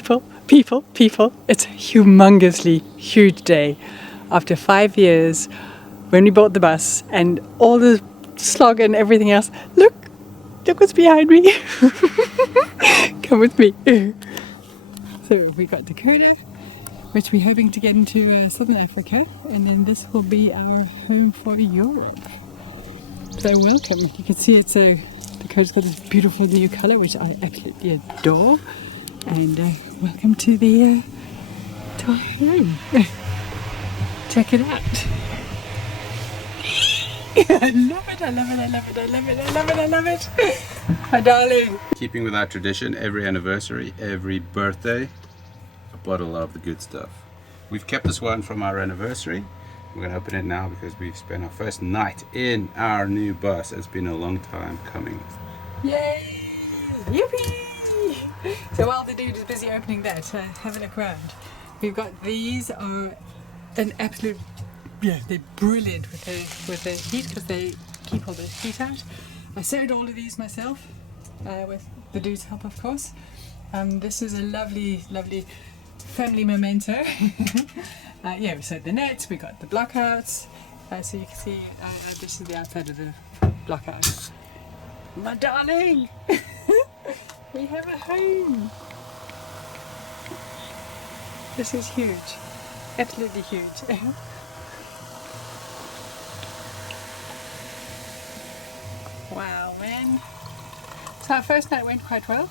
people. It's a humongously huge day. After 5 years, when we bought the bus and all the slog and everything else, look what's behind me. Come with me. So we got Dakota, which we're hoping to get into Southern Africa, and then this will be our home for Europe. So welcome. You can see it's Dakota's got this beautiful new colour, which I absolutely adore. And welcome to the to our home. Check it out. I love it, I love it, I love it, I love it, I love it, I love it. My darling. Keeping with our tradition, every anniversary, every birthday, a bottle of the good stuff. We've kept this one from our anniversary. We're going to open it now because we've spent our first night in our new bus. It's been a long time coming. Yay! Yippee! So while the dude is busy opening that, have a look around. We've got these are an absolute, yeah, they're brilliant with the heat because they keep all the heat out. I sewed all of these myself with the dude's help, of course. This is a lovely, lovely family memento. Yeah, we sewed the nets, we got the blockouts. So you can see this is the outside of the blockout. My darling! We have a home! This is huge. Absolutely huge. Wow, man. So our first night went quite well.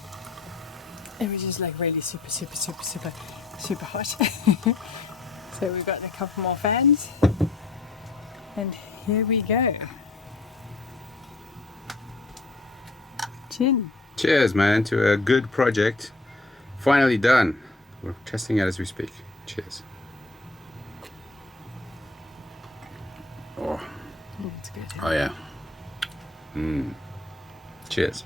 It was just like really super hot. So we've got a couple more fans. And here we go. Chin. Cheers, man, to a good project. Finally done. We're testing it as we speak. Cheers. Oh, It's good. oh yeah. Cheers.